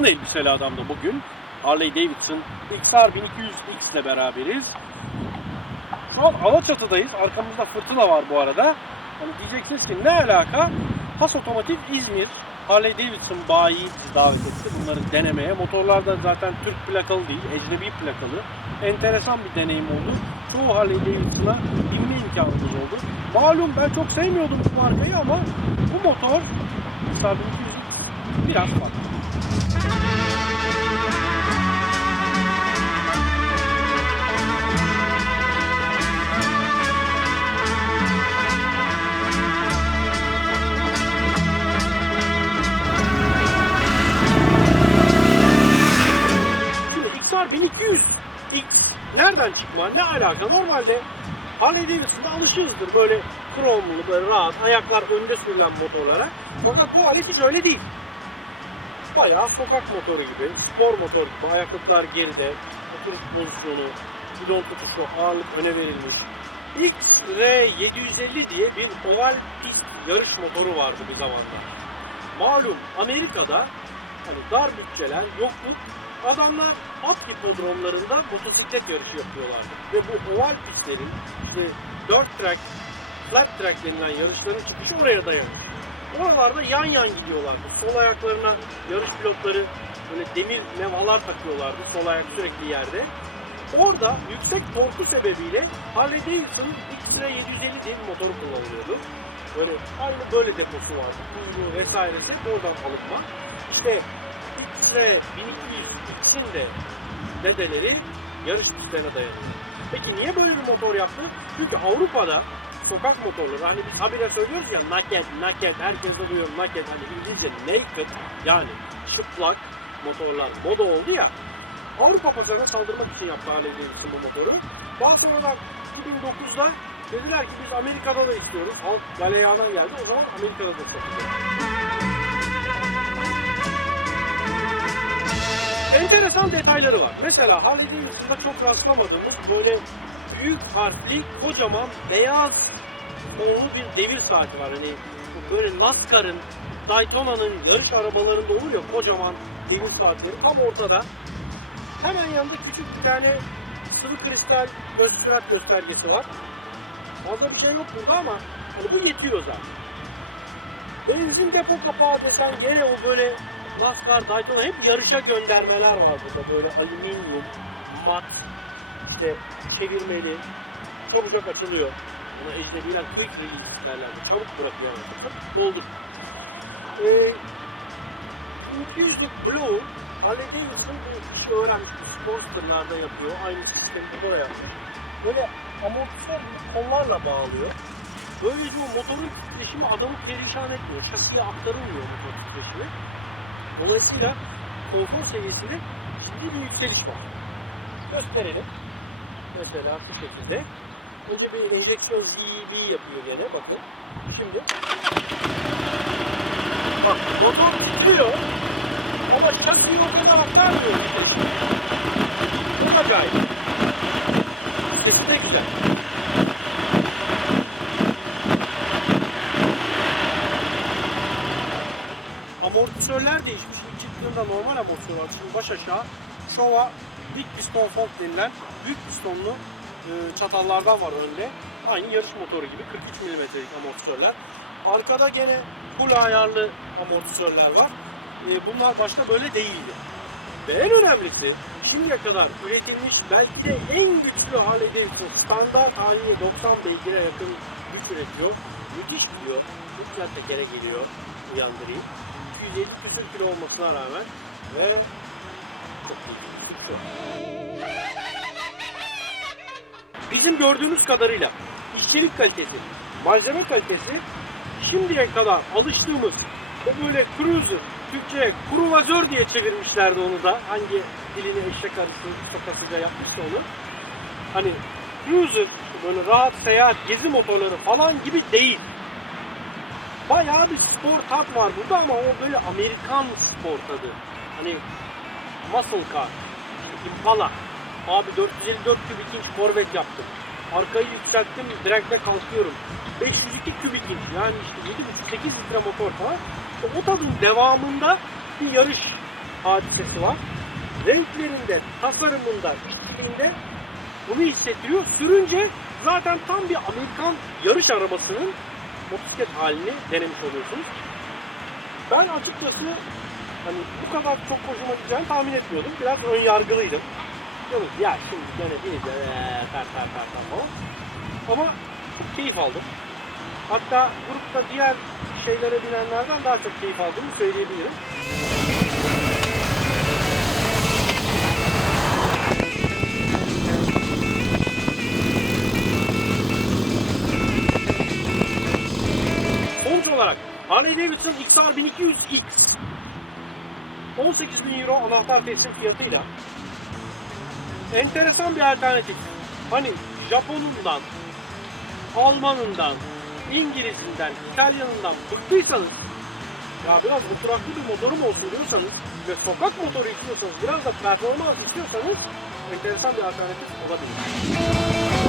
mesela adamda bugün. Harley Davidson XR 1200X ile beraberiz. Şu an Alaçatı'dayız. Arkamızda fırtına var bu arada. Hani diyeceksiniz ki ne alaka? Has Otomotiv İzmir Harley Davidson bayi bizi davet etti bunları denemeye. Motorlar da zaten Türk plakalı değil, ecnebi plakalı. Enteresan bir deneyim oldu. Çoğu Harley Davidson'a binme imkanımız oldu. Malum ben çok sevmiyordum bu markayı ama bu motor XR 1200X biraz farklı. Şimdi XR 1200 X. Nereden çıkma? Ne alaka? Normalde Harley Davidson'da alışığızdır böyle kromlu böyle rahat ayaklar önde sürülen motorlara. Fakat bu alet hiç öyle değil. Bayağı sokak motoru gibi spor motor gibi ayaklıklar geride oturuş pozisyonu gidon tutuşu ağırlık öne verilmiş. XR750 diye bir oval pist yarış motoru vardı bir zamanlar malum Amerika'da hani dar bütçeler, yokluk adamlar at hipodromlarında motosiklet yarışı yapıyorlardı. Ve bu oval pistlerin işte 4 track, flat track denilen yarışların çıkışı oraya dayanıyor. Oralarda yan yan gidiyorlardı. Sol ayaklarına yarış pilotları böyle demir levhalar takıyorlardı. Sol ayak sürekli yerde. Orada yüksek torku sebebiyle Harley Davidson X-Ray 750 diye bir motoru kullanılıyordu. Böyle aynı böyle deposu vardı. Kuyruğu vesairesi oradan alınma. İşte X-Ray 1200 X'in de dedeleri yarış pistlerine dayanıyor. Peki niye böyle bir motor yaptı? Çünkü Avrupa'da sokak motorları hani biz habire söylüyoruz ya naked, naked, herkes de duyuyor naked hani İngilizce naked yani çıplak motorlar moda oldu ya Avrupa pazarına saldırmak için yaptı Harley Davidson bu motoru. Daha sonradan 2009'da dediler ki biz Amerika'da da istiyoruz. Halk galeyana geldi. O zaman Amerika'da da satacağız. Enteresan detayları var. Mesela Harley Davidson'da çok rastlamadığımız böyle büyük harfli kocaman beyaz kollu bir devir saati var. Hani böyle NASCAR'ın, Daytona'nın yarış arabalarında olur ya kocaman devir saatleri tam ortada. Hemen yanında küçük bir tane sıvı kristal göz sürat göstergesi var. Fazla bir şey yok burada ama hani bu yetiyor zaten. Benzin depo kapağı desen gene o böyle NASCAR, Daytona hep yarışa göndermeler var burada. Böyle alüminyum, mat, işte çevirmeli, çabucak açılıyor. Buna ecnebiler quick release derler. Çabuk bırakıyor. Yani. Doldur. Ee, 200'lük Blue Harley Davidson bu işi öğrenmiş. Sportster'larda yapıyor. Aynı sistemi burada yapmış. Böyle amortisör kollarla bağlıyor. Böylece o motorun titreşimi adamı perişan etmiyor. Şasiye aktarılmıyor motor titreşimi. Dolayısıyla konfor seviyesinde ciddi bir yükseliş var. Gösterelim. Mesela şu şekilde. Önce bir enjeksiyon VEB yapıyor gene bakın. Şimdi bak motor tutuyor ama şasiye o kadar aktarmıyor işte. Çok acayip. Sesi de güzel. Amortisörler değişmiş. İlk çıktığında normal amortisör var. Şimdi baş aşağı şova Big Piston Fork denilen büyük pistonlu e, çatallardan var önde. Aynı yarış motoru gibi 43 mm'lik amortisörler. Arkada gene full ayarlı amortisörler var. E, bunlar başta böyle değildi. Ve en önemlisi şimdiye kadar üretilmiş belki de en güçlü Harley Davidson standart haliyle 90 beygire yakın güç üretiyor. Müthiş gidiyor. Lütfen tekere geliyor. Uyandırayım. 250 küsür kilo olmasına rağmen ve çok. Çok Bizim gördüğümüz kadarıyla işçilik kalitesi, malzeme kalitesi şimdiye kadar alıştığımız o böyle cruiser, Türkçe'ye kruvazör diye çevirmişlerdi onu da. Hangi dilini eşek arısı sokasıca yapmışsa onu. Hani cruiser, böyle rahat seyahat, gezi motorları falan gibi değil. Bayağı bir spor tat var burada ama o böyle Amerikan spor tadı. Hani muscle car, Impala. Abi 454 kübik inç Corvette yaptım. Arkayı yükselttim, direkte kalkıyorum. 502 kübik inç yani işte 7,5-8 litre motor falan. İşte o tadın devamında bir yarış hadisesi var. Renklerinde, tasarımında, işçiliğinde bunu hissettiriyor. Sürünce zaten tam bir Amerikan yarış arabasının motosiklet halini denemiş oluyorsunuz. Ben açıkçası hani bu kadar çok hoşuma gideceğini tahmin etmiyordum. Biraz ön yargılıydım. Diyordum ki, ya şimdi gene bineceğim, ee, tar tar tar falan. Ama keyif aldım. Hatta grupta diğer şeylere binenlerden daha çok keyif aldığımı söyleyebilirim. Harley Davidson XR 1200X 18 bin euro anahtar teslim fiyatıyla enteresan bir alternatif. Hani Japonundan, Almanından, İngilizinden, İtalyanından bıktıysanız ya biraz oturaklı bir motorum olsun diyorsanız ve sokak motoru istiyorsanız biraz da performans istiyorsanız enteresan bir alternatif olabilir.